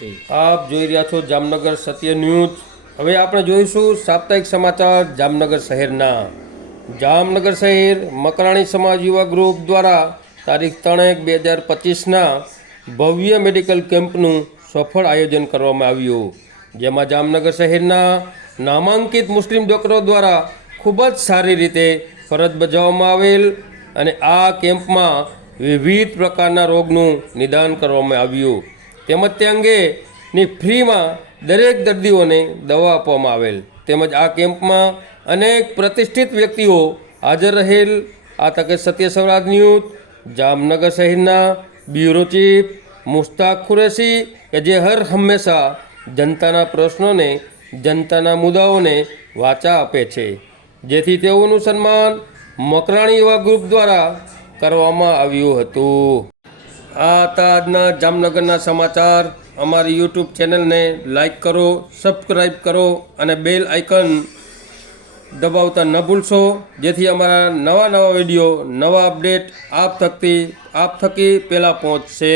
આપ જોઈ રહ્યા છો જામનગર સત્ય ન્યૂઝ. હવે આપણે જોઈશું સાપ્તાહિક સમાચાર જામનગર શહેરના. જામનગર શહેર મકરાણી સમાજ યુવા ગ્રુપ દ્વારા તારીખ ત્રણ એક બે હજાર પચીસના ભવ્ય મેડિકલ કેમ્પનું સફળ આયોજન કરવામાં આવ્યું. જેમાં જામનગર શહેરના નામાંકિત મુસ્લિમ ડોક્ટરો દ્વારા ખૂબ જ સારી રીતે ફરજ બજાવવામાં આવેલ અને આ કેમ્પમાં વિવિધ પ્રકારના રોગનું નિદાન કરવામાં આવ્યું. તેમજ તે અંગેની ફ્રીમાં દરેક દર્દીઓને દવા આપવામાં આવેલ. તેમજ આ કેમ્પમાં અનેક પ્રતિષ્ઠિત વ્યક્તિઓ હાજર રહેલ. આ તકે સત્ય સ્વરાજ ન્યૂઝ, જામનગર શહેરના બ્યુરો ચીફ મુસ્તાક ખુરેશી કે જે હર હંમેશા જનતાના પ્રશ્નોને, જનતાના મુદ્દાઓને વાચા આપે છે. જેથી તેઓનું સન્માન મકરાણી યુવા ગ્રુપ દ્વારા કરવામાં આવ્યું હતું. આ હતા આજના જામનગરના સમાચાર. અમારી યુટ્યુબ ચેનલને લાઇક કરો સબસ્ક્રાઈબ કરો અને બેલ આઇકન દબાવતા ન ભૂલશો. જેથી અમારા નવા નવા વીડિયો, નવા અપડેટ આપ થકી આપ થકી પહેલાં પહોંચશે.